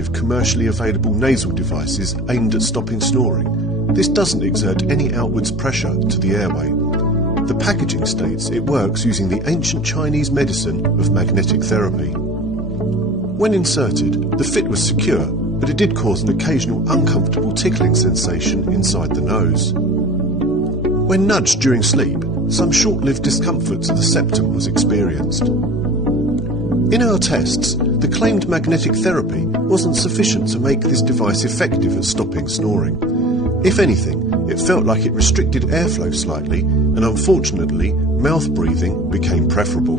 of commercially available nasal devices aimed at stopping snoring, this doesn't exert any outwards pressure to the airway. The packaging states it works using the ancient Chinese medicine of magnetic therapy. When inserted, the fit was secure, but it did cause an occasional uncomfortable tickling sensation inside the nose. When nudged during sleep, some short-lived discomfort to the septum was experienced. In our tests, the claimed magnetic therapy wasn't sufficient to make this device effective at stopping snoring. If anything, it felt like it restricted airflow slightly, and unfortunately, mouth breathing became preferable.